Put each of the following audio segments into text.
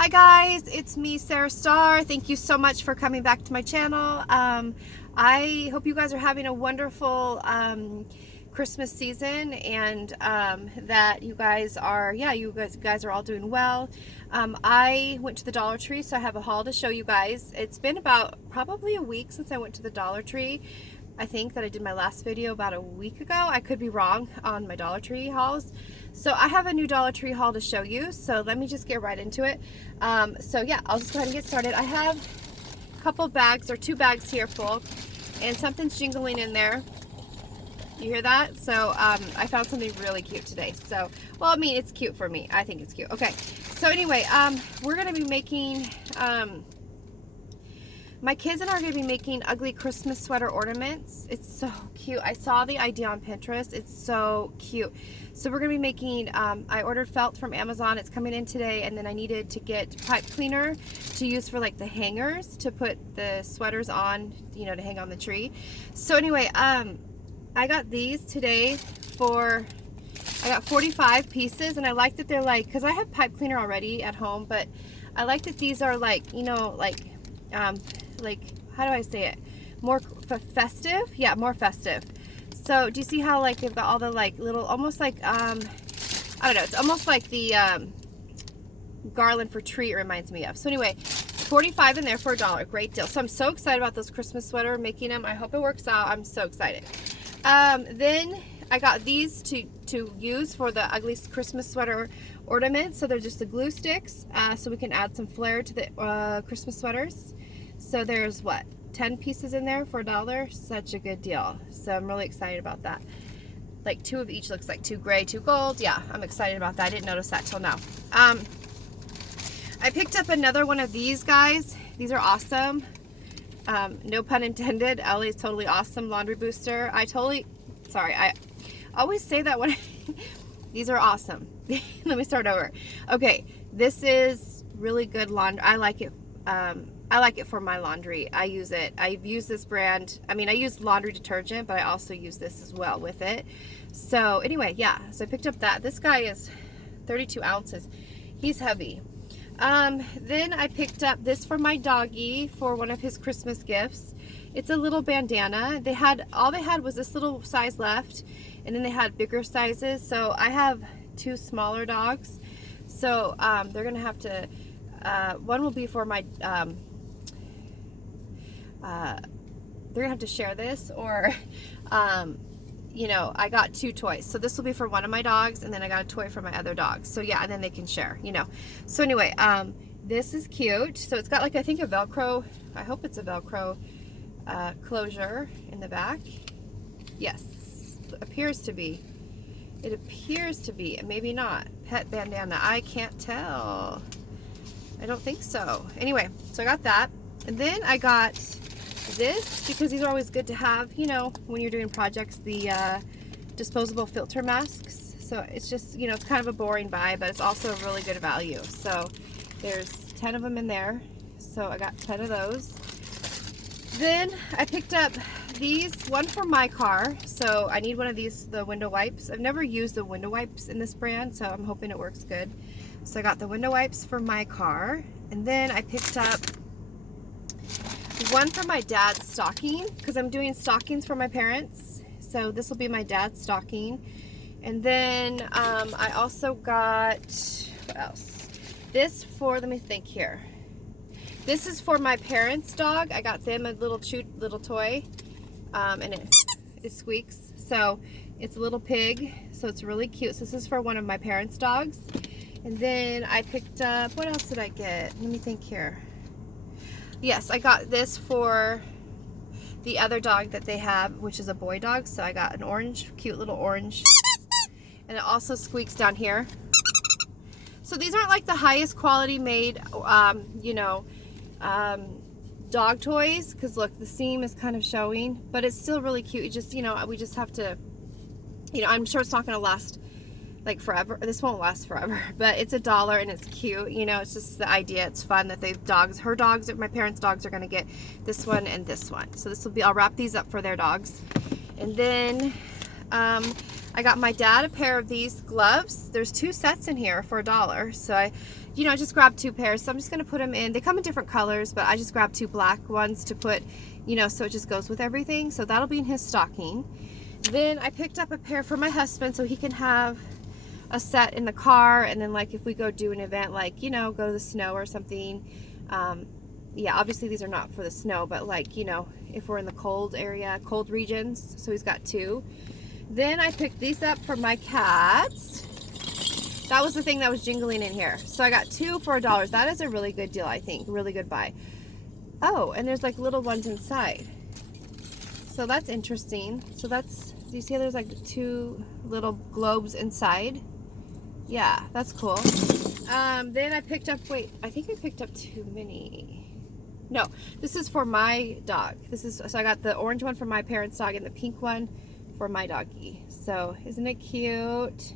Hi guys, it's me, Sarah Star. Thank you so much for coming back to my channel. I hope you guys are having a wonderful Christmas season, and that you guys are, you guys are all doing well. I went to the Dollar Tree, so I have a haul to show you guys. It's been about probably a week since I went to the Dollar Tree. I think that I did my last video about a week ago. I could be wrong on my Dollar Tree hauls. So I have a new Dollar Tree haul to show you. So let me just get right into it. So yeah, I'll just go ahead and get started. I have a couple bags, or 2 bags here full, and something's jingling in there. You hear that? So I found something really cute today. So, well, I mean, it's cute for me. I think it's cute. Okay. So anyway, we're going to be making, my kids and I are going to be making ugly Christmas sweater ornaments. It's so cute. I saw the idea on Pinterest. It's so cute. So we're going to be making, I ordered felt from Amazon. It's coming in today. And then I needed to get pipe cleaner to use for like the hangers to put the sweaters on, you know, to hang on the tree. So anyway, I got these today I got 45 pieces, and I like that they're like, because I have pipe cleaner already at home, but I like that these are like, you know, like how do I say it? More festive? Yeah, more festive. So do you see how like they've got all the like little, almost like, I don't know, it's almost like the garland for tree it reminds me of. So anyway, 45 in there for $1. Great deal. So I'm so excited about those Christmas sweater, making them. I hope it works out. I'm so excited. Then I got these to use for the ugly Christmas sweater ornaments. So they're just the glue sticks, so we can add some flair to the Christmas sweaters. So there's what, 10 pieces in there for $1. Such a good deal. So I'm really excited about that. Like 2 of each, looks like 2 gray, 2 gold. Yeah, I'm excited about that. I didn't notice that till now. I picked up another one of these guys. These are awesome. No pun intended. Ellie's totally awesome laundry booster. I always say that when these are awesome. Let me start over. Okay, this is really good laundry. I like it. I like it for my laundry. I use it. I've used this brand. I mean, I use laundry detergent, but I also use this as well with it. So anyway, yeah. So I picked up that. This guy is 32 ounces. He's heavy. Then I picked up this for my doggy for one of his Christmas gifts. It's a little bandana. All they had was this little size left, and then they had bigger sizes. So I have 2 smaller dogs. So they're gonna have to. One will be for my. They're gonna have to share this, or you know, I got 2 toys. So this will be for one of my dogs, and then I got a toy for my other dog. So yeah, and then they can share, you know. So anyway, this is cute. So it's got like, I think a Velcro, I hope it's a Velcro closure in the back. Yes, appears to be. It appears to be, maybe not. Pet bandana, I can't tell. I don't think so. Anyway, so I got that. And then I got this, because these are always good to have, you know, when you're doing projects, the disposable filter masks. So it's just, you know, it's kind of a boring buy, but it's also a really good value. So there's 10 of them in there. So I got 10 of those. Then I picked up these, one for my car. So I need one of these, the window wipes. I've never used the window wipes in this brand, so I'm hoping it works good. So I got the window wipes for my car. And then I picked up one for my dad's stocking, because I'm doing stockings for my parents. So this will be my dad's stocking. And then I also got, what else? This for, let me think here. This is for my parents' dog. I got them a little toy, and it squeaks. So it's a little pig, so it's really cute. So this is for one of my parents' dogs. And then I picked up, what else did I get? Let me think here. Yes, I got this for the other dog that they have, which is a boy dog. So I got an orange, cute little orange. And it also squeaks down here. So these aren't like the highest quality made, you know, dog toys. Because look, the seam is kind of showing. But it's still really cute. You just, you know, we just have to, you know, I'm sure it's not going to last like forever. This won't last forever, but it's $1 and it's cute. You know, it's just the idea. It's fun that her dogs, my parents' dogs are going to get this one and this one. So this will be, I'll wrap these up for their dogs. And then I I got my dad a pair of these gloves. There's 2 sets in here for $1. So I just grabbed 2 pairs. So I'm just going to put them in. They come in different colors, but I just grabbed 2 black ones to put, so it just goes with everything. So that'll be in his stocking. Then I picked up a pair for my husband so he can have a set in the car. And then like if we go do an event, like, go to the snow or something. Yeah, obviously these are not for the snow, but like, if we're in the cold area, cold regions. So he's got 2. Then I picked these up for my cats. That was the thing that was jingling in here. So I got 2 for $1. That is a really good deal, I think. Really good buy. Oh, and there's like little ones inside. So that's interesting. So that's, do you see there's like 2 little globes inside? Yeah, that's cool. Then I picked up, wait, I think I picked up too many. No, this is for my dog. So I got the orange one for my parents' dog and the pink one for my doggy. So isn't it cute?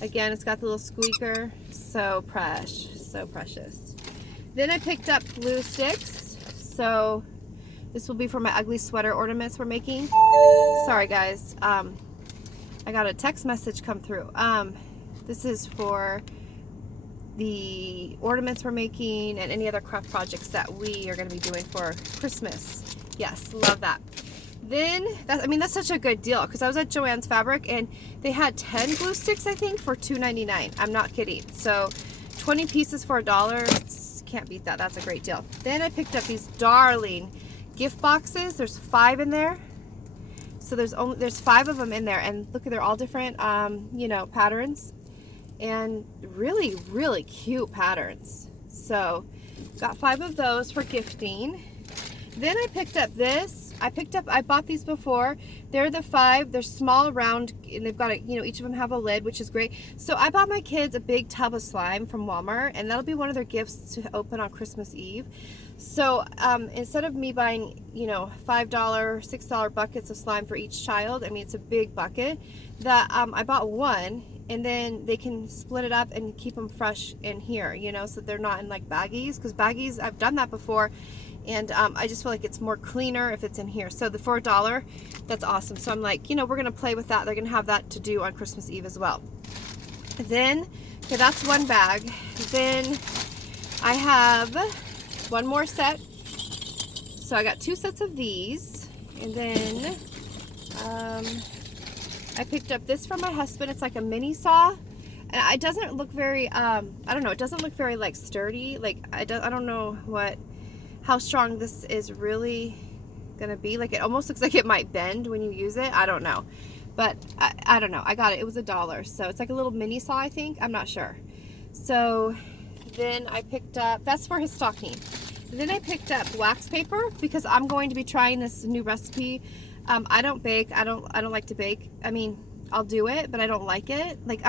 Again, it's got the little squeaker. So precious. Then I picked up glue sticks. So this will be for my ugly sweater ornaments we're making. Sorry guys, I got a text message come through. This is for the ornaments we're making and any other craft projects that we are going to be doing for Christmas. Yes, love that. Then, that's such a good deal because I was at Joann's Fabric and they had 10 glue sticks, I think, for $2.99. I'm not kidding. So 20 pieces for $1. Can't beat that. That's a great deal. Then I picked up these darling gift boxes. There's 5 in there. So there's 5 of them in there, and look, they're all different, patterns, and really, really cute patterns. So got 5 of those for gifting. Then I picked up this. I bought these before. They're the 5. They're small, round, and they've got each of them have a lid, which is great. So I bought my kids a big tub of slime from Walmart, and that'll be one of their gifts to open on Christmas Eve. So instead of me buying, $5, $6 buckets of slime for each child, it's a big bucket, that I bought one, and then they can split it up and keep them fresh in here, so they're not in like baggies, because baggies, I've done that before, and I just feel like it's more cleaner if it's in here. So for $1, that's awesome. So I'm like, we're going to play with that. They're going to have that to do on Christmas Eve as well. Then, okay, that's one bag. Then I have one more set. So I got 2 sets of these, and then I picked up this from my husband. It's like a mini saw, and it doesn't look very I don't know, it doesn't look very like sturdy. Like I don't know how strong this is really gonna be. Like it almost looks like it might bend when you use it. I don't know, but I don't know. I got it. It was $1. So it's like a little mini saw, I think. I'm not sure. So then I picked up, that's for his stocking. Then I picked up wax paper because I'm going to be trying this new recipe. I don't bake. I don't like to bake. I'll do it, but I don't like it. Like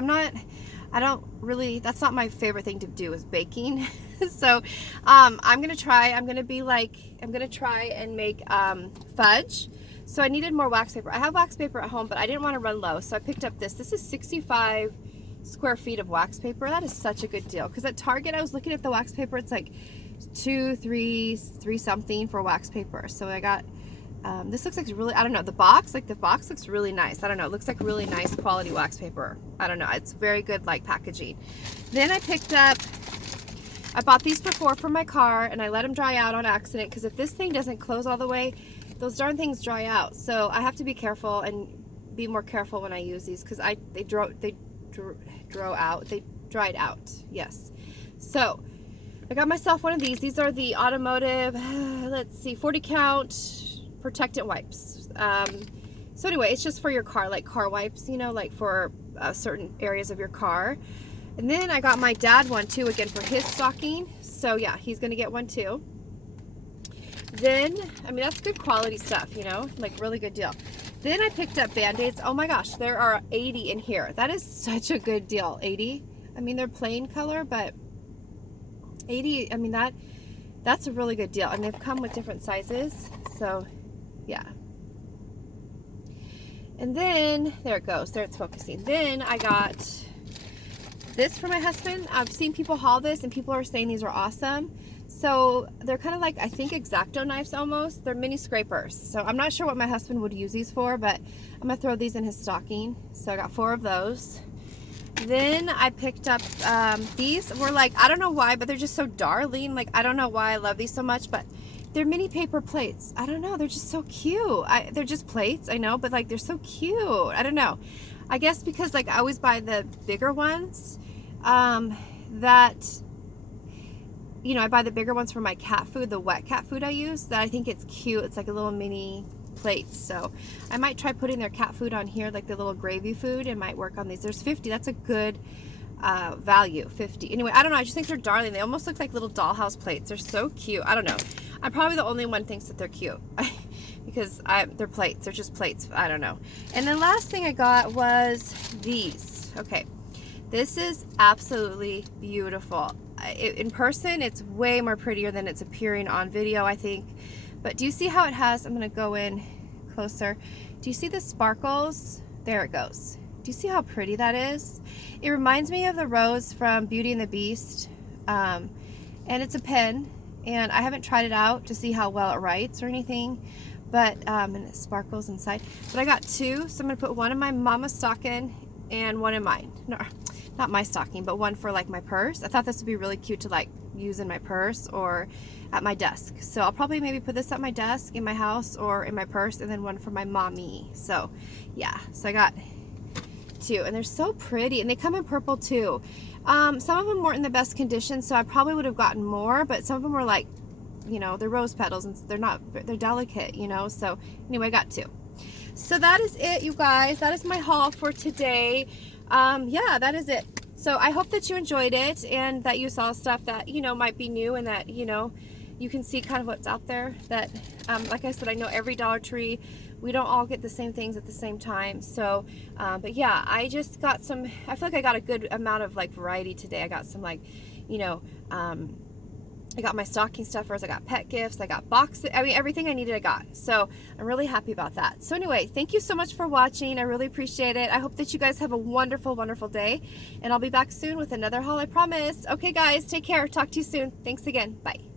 that's not my favorite thing to do, is baking. So I'm gonna try and make fudge. So I needed more wax paper. I have wax paper at home, but I didn't want to run low, so I picked up this. This is 65 square feet of wax paper. That is such a good deal, because at Target I was looking at the wax paper. It's like $3 something for wax paper. So I got this. Looks like really, I don't know, the box looks really nice. I don't know, it looks like really nice quality wax paper. I don't know, it's very good, like, packaging. Then I bought these before for my car, and I let them dry out on accident, because if this thing doesn't close all the way, those darn things dry out. So I have to be careful and be more careful when I use these, because they dried out. Yes. So I got myself one of these. These are the automotive, let's see, 40 count protectant wipes. So anyway, it's just for your car, like car wipes, like for certain areas of your car. And then I got my dad one too, again for his stocking. So yeah, he's gonna get one too. Then, that's good quality stuff, like really good deal. Then I picked up Band-Aids. Oh my gosh, there are 80 in here. That is such a good deal. 80. They're plain color, but 80, that's a really good deal. And they've come with different sizes. So yeah. And then, there it goes. There, it's focusing. Then I got this for my husband. I've seen people haul this and people are saying these are awesome. So they're kind of like, I think, X-Acto knives almost. They're mini scrapers. So I'm not sure what my husband would use these for, but I'm gonna throw these in his stocking. So I got 4 of those. Then I picked up, these were like, I don't know why, but they're just so darling. Like, I don't know why I love these so much, but they're mini paper plates. I don't know, they're just so cute. They're just plates, I know, but like, they're so cute. I don't know. I guess because like I always buy the bigger ones, that, you know, I buy the bigger ones for my cat food, the wet cat food I use, that I think it's cute. It's like a little mini plates. So I might try putting their cat food on here, like the little gravy food, and might work on these. There's 50. That's a good value, 50. Anyway, I don't know. I just think they're darling. They almost look like little dollhouse plates. They're so cute. I don't know. I'm probably the only one thinks that they're cute because they're plates. They're just plates. I don't know. And then last thing I got was these. Okay. This is absolutely beautiful. In person, it's way more prettier than it's appearing on video, I think. But do you see how it has, I'm going to go in closer. Do you see the sparkles? There it goes. Do you see how pretty that is? It reminds me of the rose from Beauty and the Beast. And it's a pen. And I haven't tried it out to see how well it writes or anything. But, and it sparkles inside. But I got 2, so I'm going to put one in my mama's stocking and one in mine. No, not my stocking, but one for like my purse. I thought this would be really cute to like use in my purse or at my desk. So I'll probably maybe put this at my desk in my house or in my purse, and then one for my mommy. So yeah, so I got 2, and they're so pretty, and they come in purple too. Some of them weren't in the best condition, so I probably would have gotten more, but some of them were like, you know, they're rose petals and they're delicate, you know. So anyway, I got 2. So that is it, you guys. That is my haul for today. Yeah, that is it. So I hope that you enjoyed it and that you saw stuff that, you know, might be new, and that, you know, you can see kind of what's out there. That, like I said, I know every Dollar Tree, we don't all get the same things at the same time. So, but yeah, I just got some, I feel like I got a good amount of like variety today. I got some like, you know, I got my stocking stuffers, I got pet gifts, I got boxes, I mean, everything I needed I got. So I'm really happy about that. So anyway, thank you so much for watching. I really appreciate it. I hope that you guys have a wonderful, wonderful day. And I'll be back soon with another haul, I promise. Okay guys, take care. Talk to you soon. Thanks again. Bye.